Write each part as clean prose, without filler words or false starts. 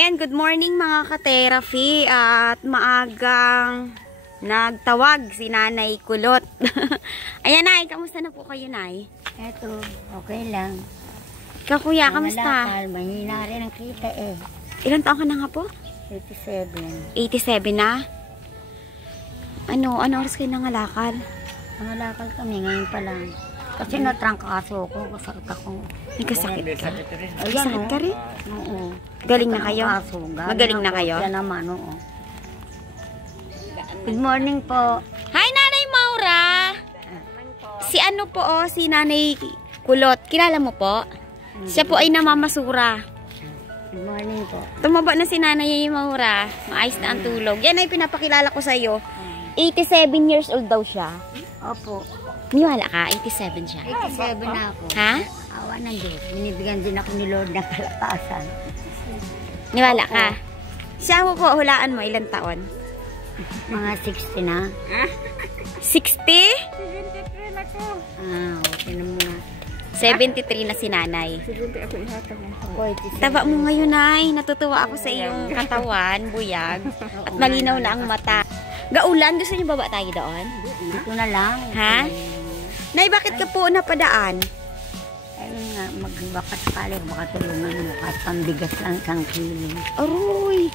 Ayan, good morning mga ka-therapy at maagang nagtawag si Nanay Kulot. Ayan, Nay, kamusta na po kayo, Nay? Eto, okay lang. Ikaw, Kuya, kamusta? Malakal, mahina rin ang kita eh. Ilang taon ka na nga po? 87. 87 na? Ano oras kayo nangalakal? Nangalakal kami ngayon pa lang. Kasi natrangkaso ko, kasakit ako. Nagkasakit ka? Ayan, Sakit ka rin? Oo. Galing na kayo? Magaling na kayo? Yan naman, oo. Good morning po. Hi, Nanay Maura! Si ano po, si Nanay Kulot. Kilala mo po? Siya po ay namamasura. Good morning po. Tumaba na si Nanay Maura. Maayos na ang tulog. Yan ay pinapakilala ko sa iyo. 87 years old daw siya. Opo. Niwala ka? 87 siya. 87 na ako. Ha? Awa ng Diyos. Binibigyan din ako ni Lord ng kalakasan. Niwala ka? Siya mo po, hulaan mo, ilang taon? Mga 60 na. 60? 73 na ko. Okay na muna. 73 na si Nanay. 70 ako ihatag mo. Taba mo ngayon, Nay. Natutuwa ako sa iyong katawan, buyag. At malinaw na ang mata. Gaulan, gusto niyo baba tayo doon? Dito na lang. Ha? Nay, bakit ka po napadaan? Ayun nga, magbaka sakali, baka tulungan mo kahit pambigas lang 1 kilo. Aroy,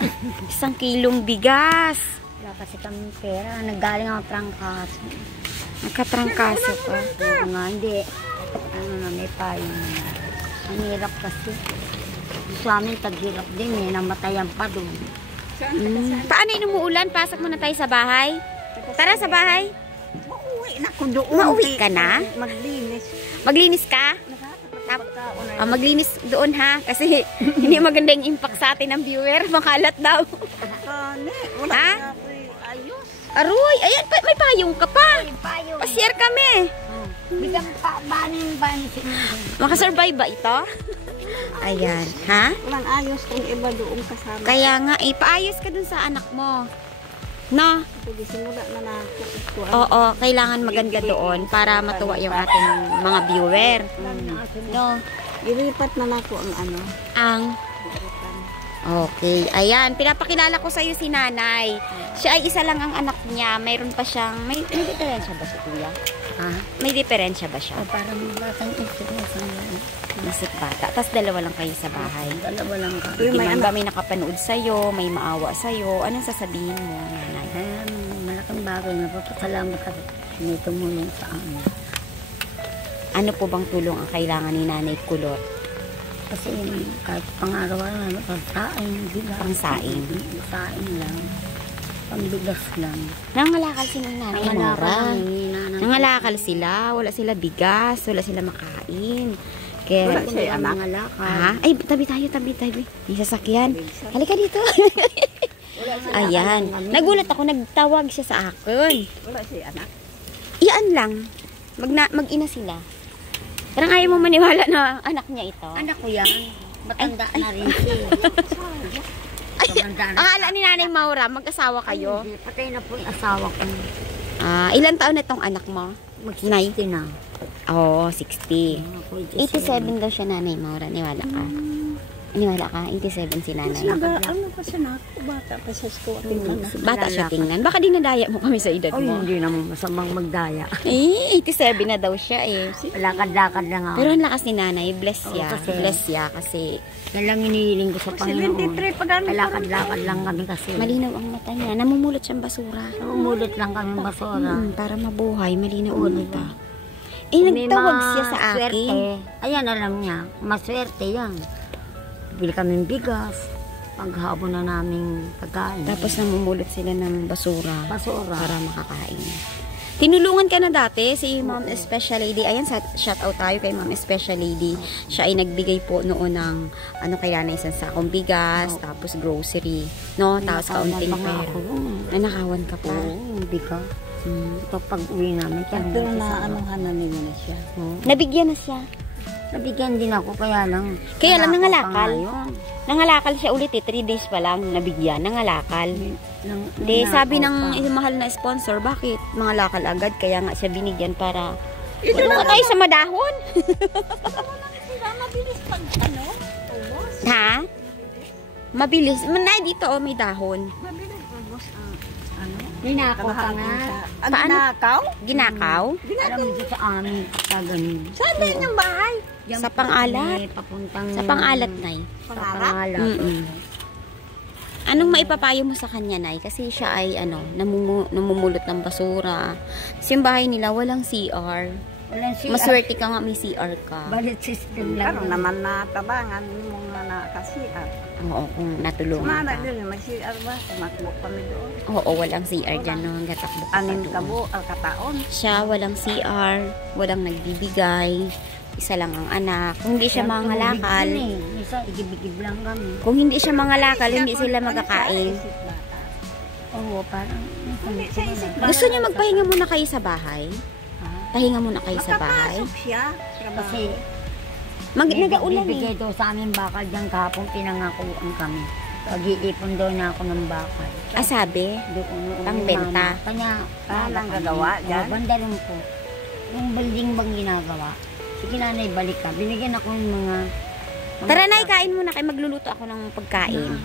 1 kilong bigas. Wala kasi kami pera, naggaling ako trangkaso. Nagkatrangkaso pa. Oo nga, hindi. Ano na, may payo. Ang hirap kasi. Sa amin, taghirap din eh, namatayan pa doon. Paano yung umuulan? Pasok muna tayo sa bahay. Tara sa bahay. Mauwi na ko doon. Mauwi ka na? Maglinis. Maglinis ka? Maglinis doon ha. Kasi hindi maganda yung impact sa atin ng viewer. Makalat daw. Ha? Ayos. Aroy, ayan, may payong ka pa. Payo. Pa-share kami. Bigyan pa, banin. Makasurvive ba ito? Ayan, ha? Walang ayos kung iba doon kasama. Kaya nga, paayos ka dun sa anak mo. No? Pwede simula na ako. Oo, kailangan maganda doon para matuwa yung ating mga viewer. No? Ilipat na ako ang ano. Ang okay, ayan, pinapakilala ko sa iyo si Nanay. Siya ay isa lang ang anak niya. Mayroon pa siyang may diferensya ba si Kuya? Ha? May diferensya ba siya? Parang batang isip mo sa Isip bata. Tapos dalawa lang kayo sa bahay. Dalawa lang ka. Hindi man ba may nakapanood sa'yo, may maawa sa'yo, anong sasabihin mo, Nanay? Malaking bagay na papasalamat ka may tumulong sa amin. Ano po bang tulong ang kailangan ni Nanay Kulot? Kasi kahit pang-araw-araw na pagsaing, Pangsaing? Saing lang. Pambigas lang. Nangalakal si Nanay Maura. Nangalakal sila, wala sila bigas, wala sila makain. Kaya, wala siya mga lakal. Ha? Ay, tabi tayo. May sasakyan. Halika dito. Ayan. Nagulat ako, nagtawag siya sa akin. Wala siya anak. Iyan lang. Mag-ina sila. Parang ayaw mo maniwala na anak niya ito. Anak ko yan. Matanda na rin siya. Akala ni Nanay Maura, mag-asawa kayo? Hindi, patay na po yung asawa ko. Ilan taon na itong anak mo? Mag-60 na. Oo, 60. 87 daw siya, Nanay Maura. Niwala ka? Niwala ka? 87 si Nanay. Ano pa siya na? Bata pa siya school. Bata siya tingnan. Baka dinadaya mo kami sa edad mo. Hindi naman masamang magdaya. 87 na daw siya eh. Lakad-lakad lang ako. Pero ang lakas ni Nanay. Bless siya. kasi, Bless siya kasi yan lang inihiling ko sa Panginoon. 73 pa gano'n. Lakad-lakad lang kami kasi. malinaw ang mata niya. Namumulot siyang basura. Namumulot lang kami basura. Para mabuhay. Malinaw ang mata. Nagtawag siya sa akin. Ayan, alam niya. Maswerte yan. Bili kami bigas. Paghapon na naming pagkain. Tapos namumulot sila ng basura. Basura. Para makakain. Tinulungan ka na dati si Ma'am Special Lady. Ayan, shout out tayo kay Ma'am Special Lady. Siya ay nagbigay po noon ng kailangan isang sakong bigas, tapos grocery, no? Tapos kaunting pera. Nanakawan ka pa. Bigas. Pag uwi namin. Pero na-anuhan na nila na siya. Nabigyan na siya. Nabigyan din ako, kaya lang. Kaya lang nangalakal. Nangalakal siya ulit 3 days pa lang nabigyan. Nangalakal. Di, sabi ng mahal na sponsor, bakit mangalakal agad? Kaya nga siya binigyan para wala tayo sa madahon. Mabilis pag Ha? Mabilis. Nay, dito oh, may dahon. Mabilis ubos ang ano. Ninako ka nga. Paano? Ginakaw? Ginakaw? Alam mo dito sa amin, kaganin. Saan din yung bahay? Sa pang-alat? Papuntang... Sa pang-alat, Nay. Sa pang-alat. Anong maipapayo mo sa kanya, Nay? Kasi siya ay, namumulot ng basura. Kasi yung bahay nila, walang CR. Walang CR. Maswerte ka nga, may CR ka. Balit system lang. Karoon naman natabangan yung mga nakasiar. Oo, kung natulungan Sumara ka. din, may CR ba? Tumakbo kami doon. Oo, walang CR dyan, no? Gatakbo ka pa Anim doon. kabo, kataon. Siya, walang CR, walang nagbibigay. Isa lang ang anak. Kung hindi siya mangalakal, Isa, igibigib lang kami. kung hindi siya mangalakal, hindi sila magkakain. Oo, parang... Hindi siya isip ba? Gusto niyo magpahinga muna kayo sa bahay? Pahinga muna kayo sa bahay? Makapasok siya. Kasi... Nag-aulan bibigay eh. daw sa amin bakal dyan kahapon, pinangakuan kami. Pag-iipon daw na ako ng bakal. Sabi? Doon, Pangbenta? Kanya, Lang gagawa dyan? Banda rin po. Yung building bang ginagawa? Sige nanay, balik ka. Binigyan ako ng mga... Tara na, kain muna kayo. Magluluto ako ng pagkain.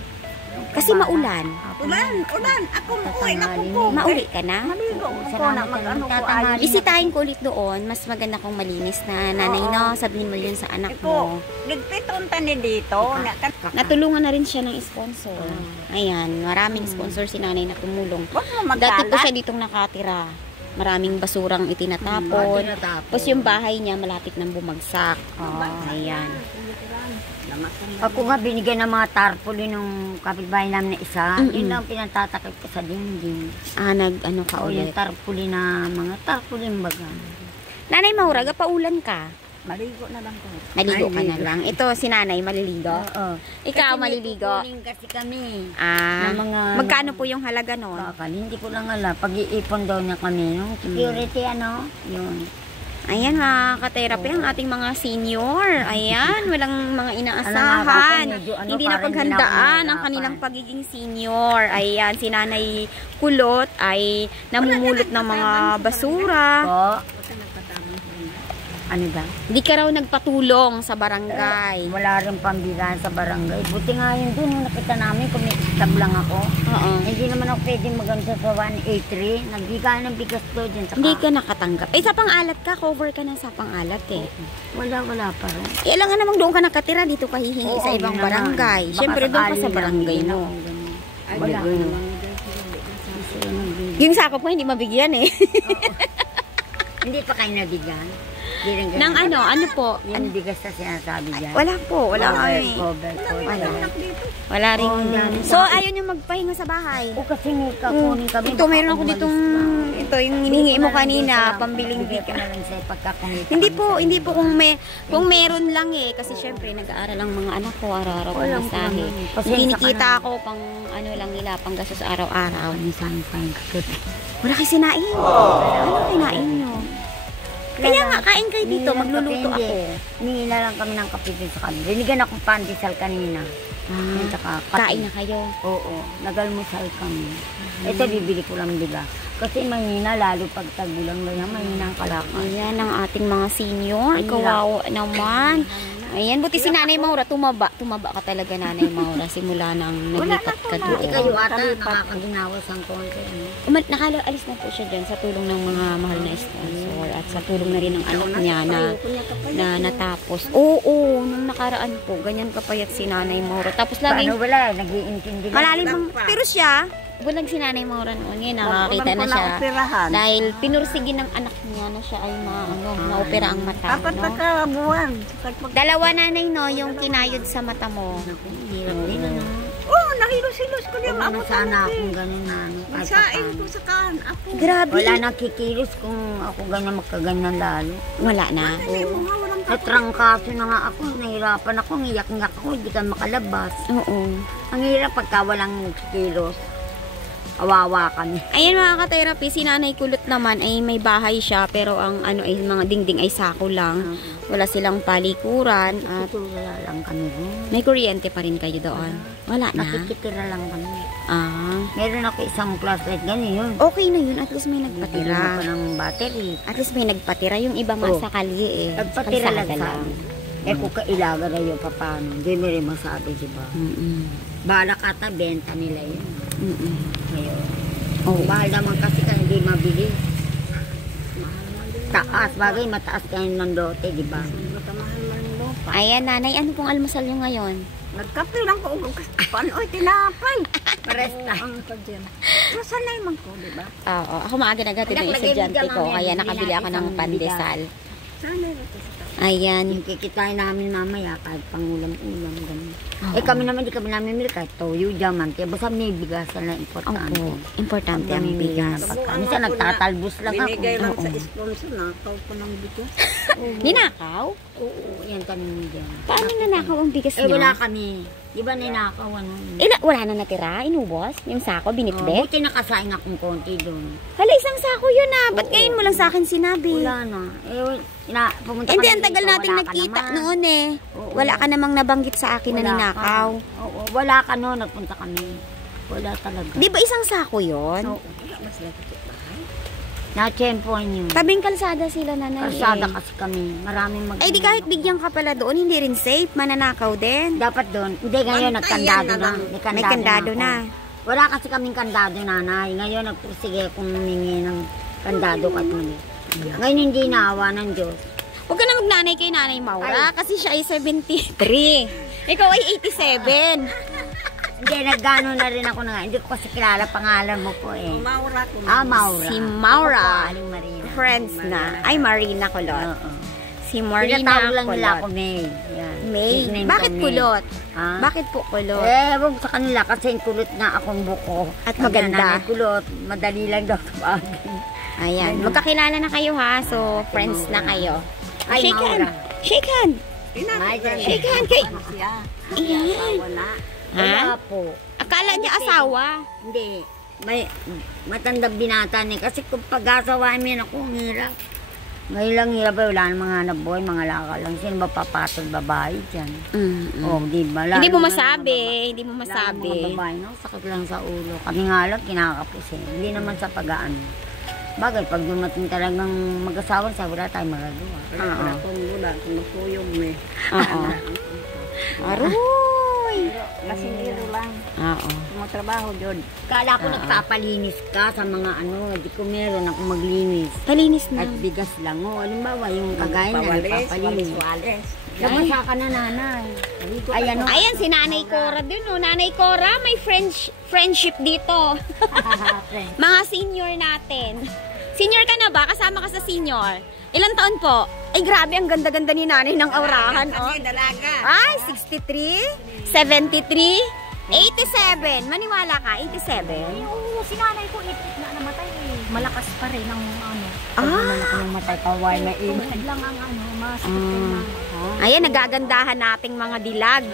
Kasi maulan. Ulan. Ako umuwi na po. Mauli ka na? Maligo ko na mag-ano ko ay. Bisitahin ko ulit doon. Mas maganda kung malinis na nanay, no? Sabihin mo yun sa anak mo. Nagpiton tani dito. Natulungan na rin siya ng sponsor. Ayan, maraming sponsor si nanay na tumulong. Huwag mo Dati po magkala. siya ditong nakatira. Maraming basurang itinatapon. Tapos yung bahay niya malapit ng bumagsak. Oh, ayan. Ako nga binigyan ng mga tarpaulin ng kapitbahay namin na isa. Yun lang pinatatakip ko sa dingding. Ano ka O yung ulit? tarpaulin na mga tarpaulin baga. Nanay Maura, paulan ka. Maligo na lang ko. Maligo ka na lang. Ito si nanay maliligo. Oo. Ikaw maliligo. Kukunin kasi kami. Ah, ng mga magkano po yung halaga nun? bakal. Hindi ko lang alam. Pag-iipon daw na kami. No? Security yun. Ayan mga ka-therapy, ang ating mga senior. Ayan, walang mga inaasahan. Hindi na paghandaan ang kanilang pagiging senior. Ayan, si Nanay Kulot ay namumulot ng mga basura. Po. Ano ba? Hindi ka raw nagpatulong sa barangay. Wala rin pambilan sa barangay. Buti nga yun dun, nung nakita namin, kumikitab lang ako. Oo. Hindi naman ako pwedeng maganda sa 183. Nagbigay ng bigas to dyan. Hindi ka nakatanggap. Eh, sa pang-alat ka, cover ka na sa pang-alat eh. Wala pa rin. Eh, alam nga namang doon ka nakatira, dito ka hihingi sa ibang yun naman. barangay. Baka Siyempre, doon ka sakali sa lang, barangay hindi na mo. ako ganun. Wala. Yung sakop mo, hindi mabigyan eh. Hindi pa kayo nabigyan. Hindi rin ganun. Nang ano po? Yung bigas na sinasabi dyan. Wala po, wala kami. Cover. Wala rin. Oh, yan. So, ayaw nyo magpahinga sa bahay. O kasi may kakunin kami. Ito, mayroon ako ditong, ito, yung hinihingi mo kanina, pambiling bigas. Hindi po kung meron lang eh. Kasi syempre, nag-aaral ang mga anak ko, araw-araw ko Walang masahe. kulang. Kinikita ako pang ano lang nila, pang gastos araw-araw. Minsan pa yung kakit. Wala kasi sinain. Ano kinain nyo? Kaya nga, kain kayo dito, magluluto ako. Hingi na lang kami ng kape din sa kanila. Binigyan akong pandesal kanina. Yan, saka kape. Kain na kayo. Oo, nagalmusal kami. Ito, bibili ko lang bila. Kasi mahina, lalo pag tagulang ganyan, mahina ang kalakal. Ayan ang ating mga senior. Kawawa naman. Ayan, buti si Nanay Maura, tumaba. Tumaba ka talaga, Nanay Maura, simula nang naglipat ka Buti kayo doon. ata, nakakaginawas ang konti. Alis na po siya dyan sa tulong ng mga mahal na sponsor at sa tulong na rin ng anak niya na natapos. Oo, nung nakaraan po, ganyan kapayat si Nanay Maura. Tapos laging, Paano wala, nag-iintindi lang. malalim ang, pero siya, bulag si Nanay Maura noon. Ngayon, nakakita na siya. Dahil pinursigin ng anak niya na siya ay maopera ang mata. Apat na No? kabuwan. Dalawa nanay, no, yung kinayod sa mata mo. Hirap din, ano. Oo, nahilos-hilos ko niya. Wala na Maabot sana ako akong ganun na, ano. kahit Sain paano. ko sa kan. Ako. Grabe. Wala nang kikilos kung ako ganyan magkaganyan lalo. Wala na. Hindi mo nga walang Natrangkaso na nga ako, nahirapan ako, ngiyak-ngiyak ako, hindi ka makalabas. Oo. Ang hirap pagka walang kilos. Awawa kami. Ayan mga ka-therapy, si Nanay Kulot naman ay may bahay siya pero ang ano ay mga dingding ay sako lang. Wala silang palikuran at Nakikitira lang kami ron. may kuryente pa rin kayo doon. Wala na. Nakikitira lang kami. Ah. Meron ako isang flashlight ganyan. Okay na yun. At least may Bibili nagpatira. ko ng battery. At least may nagpatira. Yung iba nga Oh. sa kalye eh. Nagpatira lang Kalsada sa amin. Eh kung kailaga na yun, paano? Hindi mo rin masabi, di ba? Mm-mm. Bala kata, benta nila yun. Ngayon. Oh. Mahal naman kasi kaya hindi mabili. Taas, bagay mataas kayo ng lote, di ba? Matamahal man yung lupa. Ayan, nanay, ano pong almusal nyo ngayon? Nagkape lang ko. Paano ay tinapay? Paresta. Ang ka dyan. Masanay man ko, di ba? Oo, ako maaga naghatid ng Anak, lagay mo estudyante dyan, ko, mamaya, kaya bili nakabili natin ako ng isang pandesal. Sanay rin sa Ayan. Yung kikitain namin mamaya kahit pangulam-ulam. Ganun. Oo. Eh kami naman, di kami namimili kahit toyo, diamante. Basta may bigasan na importante. Opo, importante ang Namimili bigas. ng pagkain. Minsan nagtatalbos lang ako. Binigay lang Oo. sa sponsor, nakaw ko ng bigas. Ninakaw? Oo, yan tanim mo dyan. Paano nanakaw ang bigas Eh nyo? wala kami. Di ba ninakaw ano? Wala na natira? Inubos? Yung sako, Oh, binitbit? buti nakasaing akong konti doon. Hala, isang sako yun ah. Ba't Oo. ngayon mo lang sa akin sinabi? Wala na. Pumunta Hindi, kami ang tagal dito, nating wala ka nagkita naman. noon eh. Oo. Wala ka namang nabanggit sa akin na Wala ninakaw. ka. Oo, wala ka noon. Nagpunta kami. Wala talaga. Di ba isang sako yun? Oo. Na-tsempoan yun. Tabing kalsada sila nanay Kalsada eh. kasi kami. Maraming mag- Ay di kahit bigyan ka pala doon, hindi rin safe. Mananakaw din. Dapat doon. Hindi, ngayon nagkandado na. May kandado ako. na. Wala kasi kaming kandado, nanay. Ngayon nagpursige kung humingi ng kandado kahit mali. Ngayon hindi naawa ng Diyos. Huwag ka na magnanay kay Nanay Maura kasi siya ay 73. Ikaw ay 87. Hindi, naggano na rin ako na nga. Hindi ko kasi kilala pangalan mo po eh. Maura ko. Maura. Si Maura. Ako po, Aling Marina. Friends na. Ay, Marina Kulot. Oo. Si Marina Tinatawag lang nila ako Kulot. May. Yan. May? Nickname Bakit ko, May. kulot? Ha? Bakit po kulot? Eh, wag sa kanila kasi kulot na akong buko. At Sabi maganda. na, nanay, kulot. Madali lang daw tawagin. Ayan. Magkakilala na kayo ha. So, friends na kayo. Ay, Shake hand. Maura. Shake hand. May Shake hand kay... Siya. Ayan. Wala. Wala Ha? po. Akala niya asawa. Hindi. May matandang binata niya. Kasi kung pag-asawain mo yan ako, ang hirap. Ngayon lang hirap eh. Wala namang hanap buhay, mga lakal lang. Sino ba papatol babae dyan? Oh, di ba? Lalo Hindi mo na masabi. mga babae. Hindi mo Lalo masabi. mga babae, no? Sakit lang sa ulo. Kami nga lang, kinakapos eh. Hindi naman sa pag-aano. Bagay, pag dumating talagang mag-asawa, sa wala tayong magagawa. Wala kung wala. Tumutuyog mo eh. Oo. Aroy. Kasi biro lang. Oo. Tumatrabaho dyan. Kala ko nagpapalinis ka sa mga ano, di ko meron ako maglinis. Palinis na. At bigas lang, o. Alimbawa, yung kagaya na Pawalis, nagpapalinis. walis. Nabasa ka na, nanay. Ay, ano? Ayan, si Nanay Cora din, oh. Nanay Cora, may friendship dito. Mga senior natin. Senior ka na ba? Kasama ka sa senior? Ilang taon po? Ay, grabe, ang ganda-ganda ni Nanay ng aurahan, oh. Kasi dalaga. Ay, 63, 73, 87. Maniwala ka, 87? Oo, si nanay ko itik na namatay eh. Malakas pa rin ang ano. Naman ako nang matay pa, why may Tuhod lang ang ano, masakit rin na. Ayan, nagagandahan nating mga dilag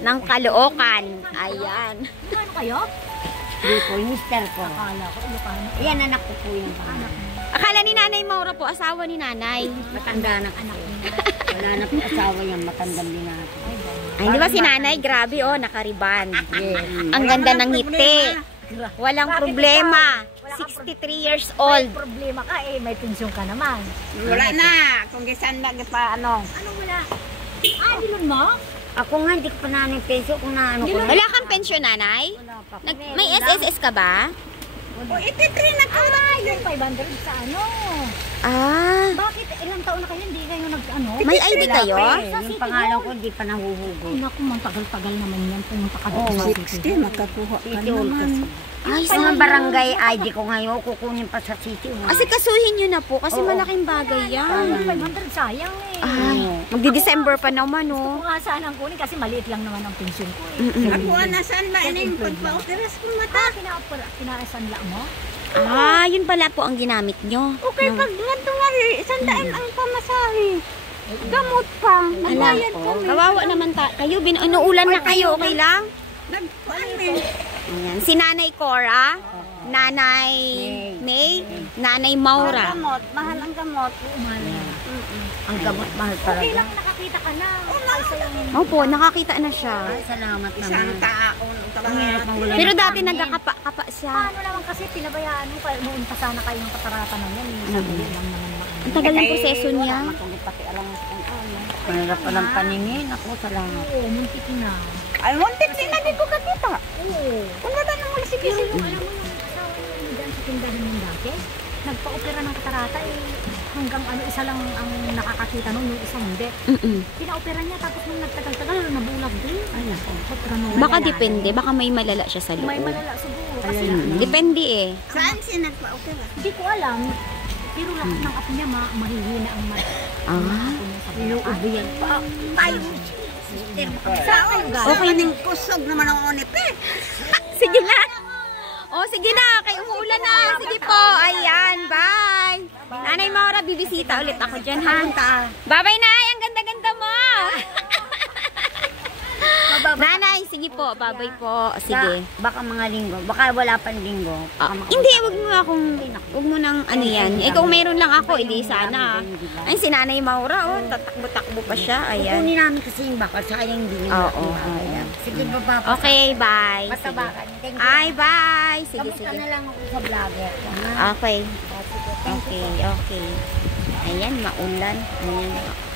ng Caloocan. Ayan. Ano kayo? Hindi ko, yung mister ko. Akala ko, Ilocano. Ayan, anak ko po yung anak. Akala ni Nanay Maura po, asawa ni Nanay. Matanda na anak niya. Wala na po asawa yung matandang binata. Ay, di ba si Nanay? Grabe, oh, nakariban. Yes. Ang ganda ng ngiti. Walang problema. 63 years old. May problema ka eh, may pensyon ka naman. Wala na. Kung gisan na pa ano. Ano wala? Dilon mo? Ako nga, hindi ko pa namin peso kung naano ko. Wala kang pensyon, Nanay? Wala pa. May SSS ka ba? O, ititrain na ko. Yung 500 sa ano? Ah, Bakit ilang taon na kayo hindi kayo nag-ano? may ID kayo? Yung pangalan ko, hindi pa nahuhugot. Naku, man tagal-tagal naman yan pumunta ka Oo, doon sa City. makakuha ka City Hall kasi. naman. Ay, Mga barangay ID ko ngayon, kukunin pa sa City Hall. kasi kasuhin nyo na po kasi Oo. malaking bagay yan. 500 sayang eh. Ay, magdi-December pa naman, Kung oh. nga sana ang kunin kasi maliit lang naman ang pensyon ko eh. Nakuha na saan ba? Ano yung pagpa-operas kong mata? Kinaasanla mo? Ah, yun pala po ang ginamit nyo. Okay, pag nagtungali, 100 ang pamasahe. Gamot pa. Ala, Nagbayad kami. kawawa naman kayo. Inuulan na kayo, okay lang? Nagkuhan eh. Ayan. Si Nanay Cora, Nanay May, Nanay Maura. Gamot, mahal ang gamot. Ang gamot mahal Okay talaga. lang nakakita ka na. Kaysa yung Opo, nakakita na siya. Ay, salamat Isang naman. taon. Ang hirap ng wala Pero ng dati kanin. nagkakapa siya. paano naman kasi pinabayaan mo kaya noon pa sana kayo ng kataratan na yan. Sabi lang naman na Ang tagal ng proseso niya. Matulog pati alam mo kung ano. Mahirap pa ng paningin. Ako, salamat. Oo, muntik na. Ay, muntik din na din ko kakita. Oo. Kung wala nang mula si Pero yung alam mo yung asawa niya dyan sa tindahan ng dati, nagpa-opera ng katarata hanggang isa lang ang nakakakita nun, yung isang hindi. Pina-opera niya tapos nung nagtagal-tagal, nabulag din. Ay, ako. Baka depende, baka may malala siya sa loob. May malala siguro. Kasi Depende eh. Saan siya nagpa-opera? hindi ko alam. Pero lahat ng apo niya, mahihina ang Inuubo yan pa. Tayo. Saan kayo galing? Okay ning kusog naman ang unip eh. Sige na. Oh, sige na. Kay umuulan na. Sige po. Ayan. Bye. Nanay Maura, bibisita ulit ako dyan, ha? Bye-bye, Nay. Ang ganda-ganda mo. Nanay, sige po. Bye-bye po. Sige. Baka mga linggo. Baka wala pang linggo. Hindi, wag mo nang ano yan. Eh, kung meron lang ako, edi sana. Ay, si Nanay Maura, oh. Tatakbo-takbo pa siya. Ayan. Kukunin namin kasi yung bakal. Sayang din. Oo. Sige, papapasa. Okay, bye. Matabakan. Thank you. Ay, bye. Sige, Kamusta sige. na lang ako sa vlogger. Okay. Okay, okay. Ayan, maulan. Ayan.